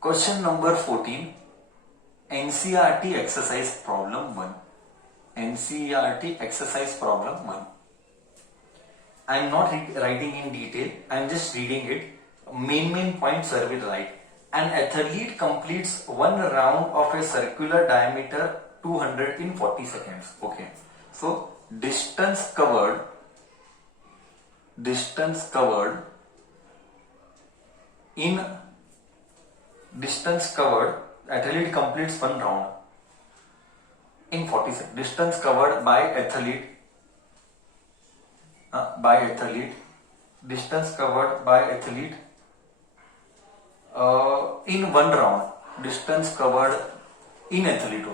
Question number 14, NCERT exercise problem 1. NCERT exercise problem 1. I am not writing in detail, I am just reading it. Main points are will write. An athlete completes one round of a circular diameter 200 in 40 seconds. Okay. So distance covered athlete completes one round in 40 seconds. Distance covered by athlete distance covered by athlete in one round. Distance covered in athlete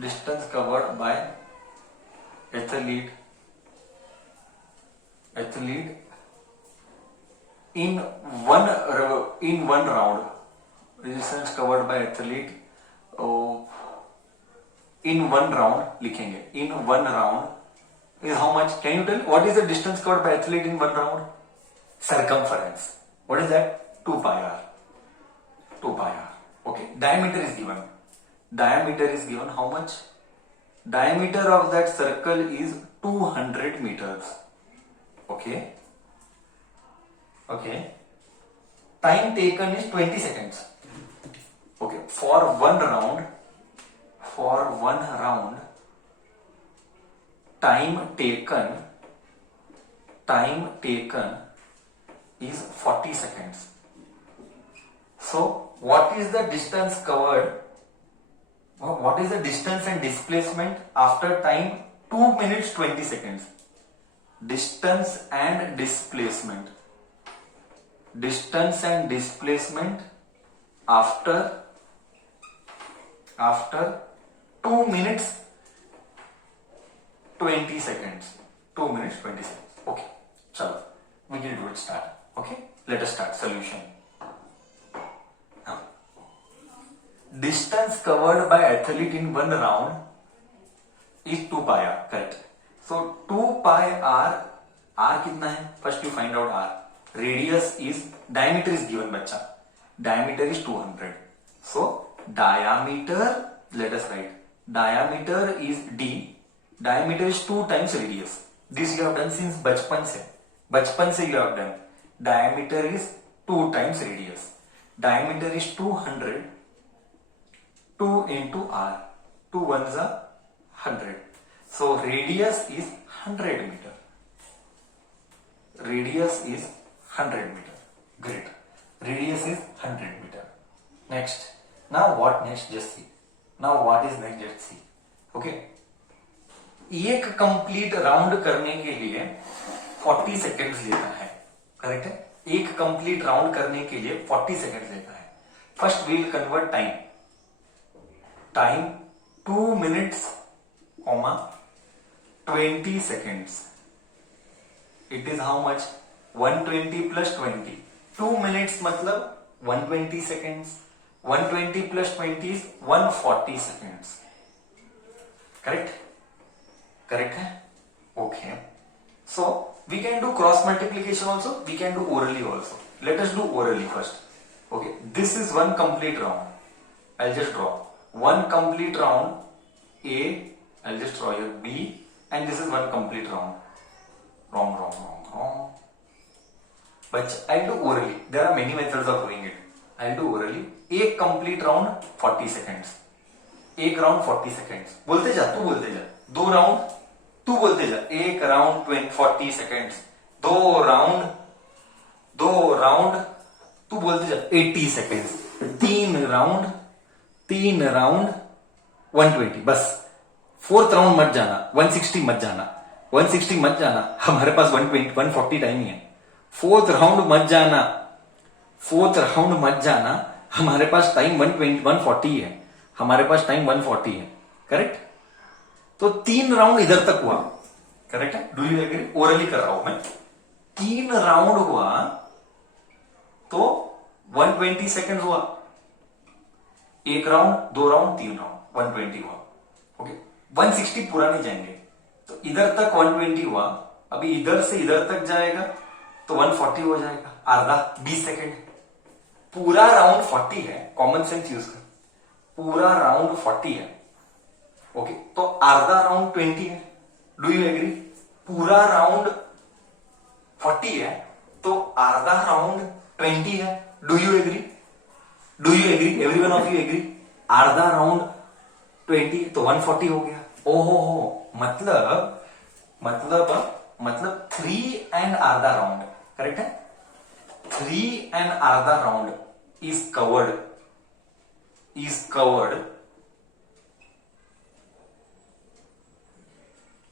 distance covered by athlete in one round. Distance covered by athlete in one round लिखेंगे. In one round is how much? Can you tell what is the distance covered by athlete in one round? Circumference. What is that? 2 pi r. Okay. Diameter is given. How much? Diameter of that circle is 200 meters. Okay. Time taken is 20 seconds. Okay. For one round, time taken is 40 seconds. So what is the distance covered? What is the distance and displacement after time 2 minutes 20 seconds? Distance and displacement after 2 minutes 20 seconds. 2 minutes 20 seconds. Okay. Chalo. We will do it. Start. Okay. Let us start. Solution. Now, distance covered by athlete in one round is 2 pi r. Correct. So 2 pi r. R कितना है? First you find out r. Radius is, diameter is given बच्चा. Diameter is 200. So diameter, let us write. Diameter is d. Diameter is 2 times radius. This you have done since बचपन से you have done. Diameter is 2 times radius. Diameter is 200. 2 into r. 2 ones are 100. So radius is 100 meter. Great. Radius is 100 meter. Next. Now what next? Just see. Now what is next? Just see. Okay. एक complete round करने के लिए 40 seconds लेता है. Correct है. एक complete round करने के लिए 40 सेकेंड्स लेता है. First we'll convert time 2 minutes 20 seconds. It is how much? 120 plus 20. 2 minutes मतलब 120 seconds. 120 plus 20 is 140 seconds. Correct है? Okay. So we can do cross multiplication also. We can do orally also. Let us do orally first. Okay. This is one complete round. I'll just draw one complete round A. I'll just draw here B, and this is one complete round. Wrong. But I'll do orally. There are many methods of doing it. I'll do orally. एक complete round 40 seconds. एक round 40 seconds. बोलते जा. 2 round तू बोलते जा. एक round 40 seconds. 2 round तू बोलते जा 80 सेकेंड्स. 3 राउंड 120. बस 4th राउंड मत जाना. 160 मत जाना. हमारे पास 140 टाइम ही है. 4th राउंड मत जाना. हमारे पास टाइम 140 है. करेक्ट. तो 3 राउंड इधर तक हुआ. करेक्ट है. Do you agree? ओरली कर रहा हूं मैं. 3 राउंड हुआ तो 120 सेकेंड हुआ. 1 राउंड 2 राउंड 3 राउंड 120 हुआ. ओके. 160 पूरा नहीं जाएंगे तो इधर तक 120 हुआ. अभी इधर से इधर तक जाएगा तो 140 हो जाएगा. आधा 20 सेकेंड. पूरा राउंड 40 है, कॉमन सेंस यूज कर, पूरा राउंड 40 है, ओके, तो आधा राउंड 20 है, डू यू एग्री? पूरा राउंड 40 है तो आधा राउंड 20 है, do you agree? Do you agree? Every one of you agree? आधा राउंड 20 तो 140 हो गया। ओहो हो, मतलब 3 एंड आधा राउंड, करेक्ट है? 3 एंड आधा round is covered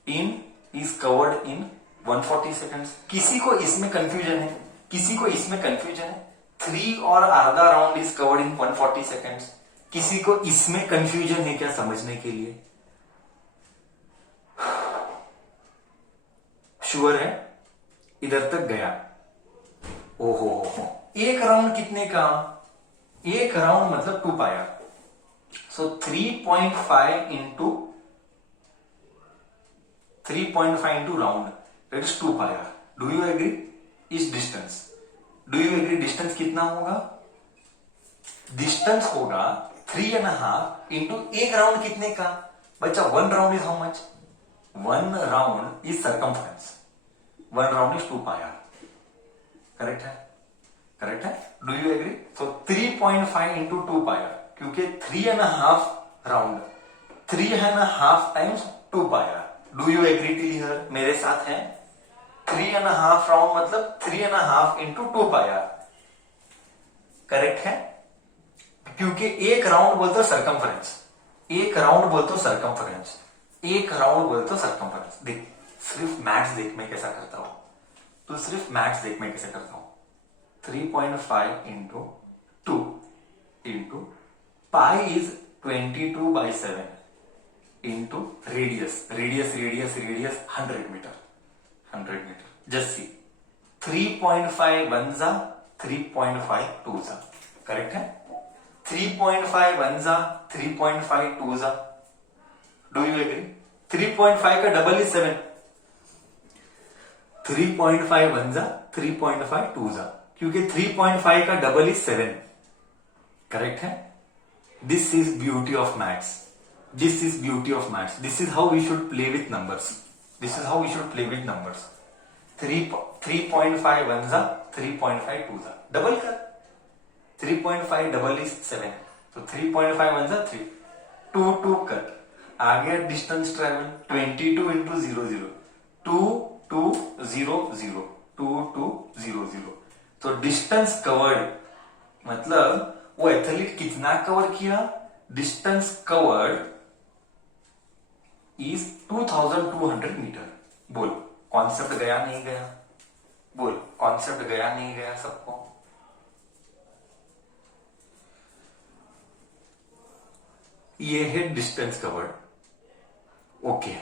in 140 seconds. किसी को इसमें कंफ्यूजन है? 3 और आधा round is covered in 140 seconds. किसी को इसमें कंफ्यूजन है क्या समझने के लिए? श्योर है? इधर तक गया? ओहो हो, एक राउंड कितने का? एक राउंड मतलब 2 पाया, so 3.5 into round, that is 2 पाया। Do you agree? इस distance, do you agree? Distance कितना होगा? डिस्टेंस होगा 3.5 इंटू एक राउंड कितने का बच्चा? 1 round is how much? 1 round is circumference, 1 round is 2 pi, correct है? करेक्ट है? Do you agree? So 3.5 into 2 pi, क्योंकि 3.5 राउंड, 3.5 टाइम्स 2 पाया। Do you agree till here? मेरे साथ है? 3.5 राउंड मतलब 3.5 इंटू 2 पाया, करेक्ट है? क्योंकि एक राउंड बोलते हो सरकमफ्रेंस, एक राउंड बोलते हो सरकमफ्रेंस, एक राउंड बोलते हो सरकमफ्रेंस। देख, सिर्फ मैथ्स देख मैं कैसा करता हूं, तो सिर्फ मैथ्स देख मैं कैसे करता हूं। 3.5 into 2 into pi is 22/7 into radius 100 metre, 100 metre. Just see, 3.5 1 जा, 3.5 2 जा, करेक्ट है? 3.5 1 जा, 3.5 2 जा, डू यू एग्री? 3.5 का डबल इज 7, 3.5 1 जा, 3.5 2 जा, क्योंकि 3.5 का डबल इज 7, करेक्ट है? This is beauty of maths, this is beauty of maths, this is how we should play with numbers, this is how we should play with numbers. 3.5 1 जा, 3.5 2 जा, double कर, 3.5 double is 7, तो 3.5 1 जा 3, 2 कर, आ गया distance travel 22 into 00, 2 2 0 0, 2 2 0 0। तो distance covered मतलब वो एथलीट कितना कवर किया? Distance covered is 2200 metre. बोल, कॉन्सेप्ट गया नहीं गया? बोल, कॉन्सेप्ट गया नहीं गया सबको? ये है distance covered, okay,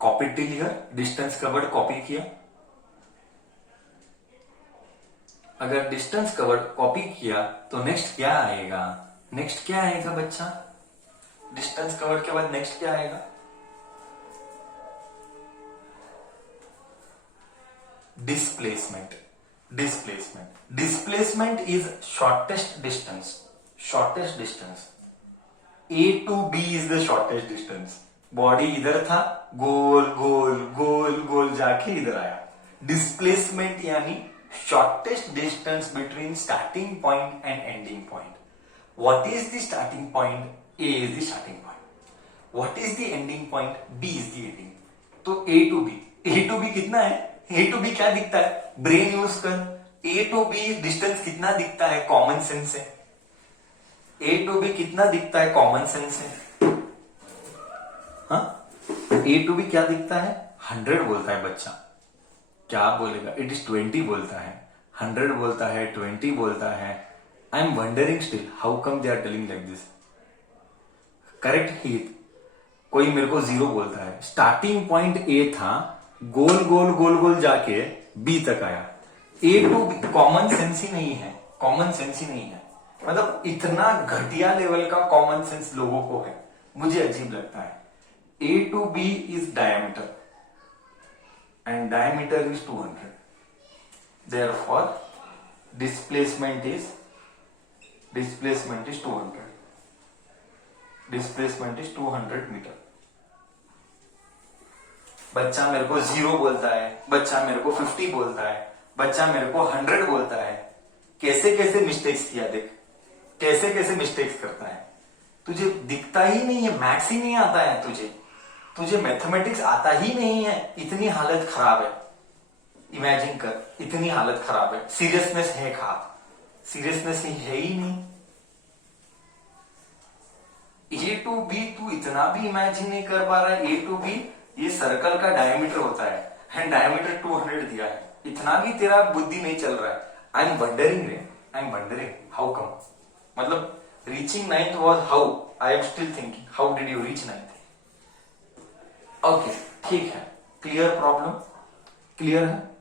copy till here, distance covered copy किया। अगर डिस्टेंस कवर्ड कॉपी किया तो नेक्स्ट क्या आएगा? नेक्स्ट क्या आएगा बच्चा? डिस्टेंस कवर्ड के बाद नेक्स्ट क्या आएगा? Displacement, displacement, displacement is shortest distance, shortest distance. A to B is the shortest distance. Body इधर था, गोल गोल गोल गोल जाके इधर आया। डिस्प्लेसमेंट यानी shortest distance between starting point and ending point. What is the starting point? A is the starting point. What is the ending point? B is the ending. तो A to B, A to B कितना है? A to B क्या दिखता है? Brain use कर। A to B distance कितना दिखता है कॉमन सेंस से? A to B कितना दिखता है कॉमन सेंस से? हाँ, A to B क्या दिखता है? 100 बोलता है बच्चा। क्या बोलेगा? इट इज 20 बोलता है, 100 बोलता है, 20 बोलता है। I am wondering still how come they are telling like this. Correct हीथ, कोई मेरे को 0 बोलता है। स्टार्टिंग पॉइंट A था, गोल गोल गोल गोल जाके B तक आया। A to B common sense ही नहीं है, कॉमन सेंस ही नहीं है। मतलब इतना घटिया लेवल का कॉमन सेंस लोगों को है, मुझे अजीब लगता है। A to B is diameter and diameter is 200. Therefore, displacement is displacement is 200, displacement is 200 metre. बच्चा मेरे को 0 बोलता है, बच्चा मेरे को 50 बोलता है, बच्चा मेरे को 100 बोलता है। कैसे कैसे मिस्टेक्स किया देख, कैसे कैसे मिस्टेक्स करता है। तुझे दिखता ही नहीं है, मैथ्स ही नहीं आता है तुझे, तुझे मैथमेटिक्स आता ही नहीं है, इतनी हालत खराब है। इमेजिन कर, इतनी हालत खराब है। सीरियसनेस है कहा, सीरियसनेस है ही नहीं। ए टू बी तू इतना भी इमेजिन नहीं कर पा रहा है। ए टू बी ये सर्कल का डायमीटर होता है एंड डायमीटर 200 दिया है, इतना भी तेरा बुद्धि नहीं चल रहा है। आई एम वंडरिंग रे, I am wondering how come, मतलब reaching 9th was how, I am still thinking how did you reach 9th। Okay ठीक है, क्लियर प्रॉब्लम, क्लियर है।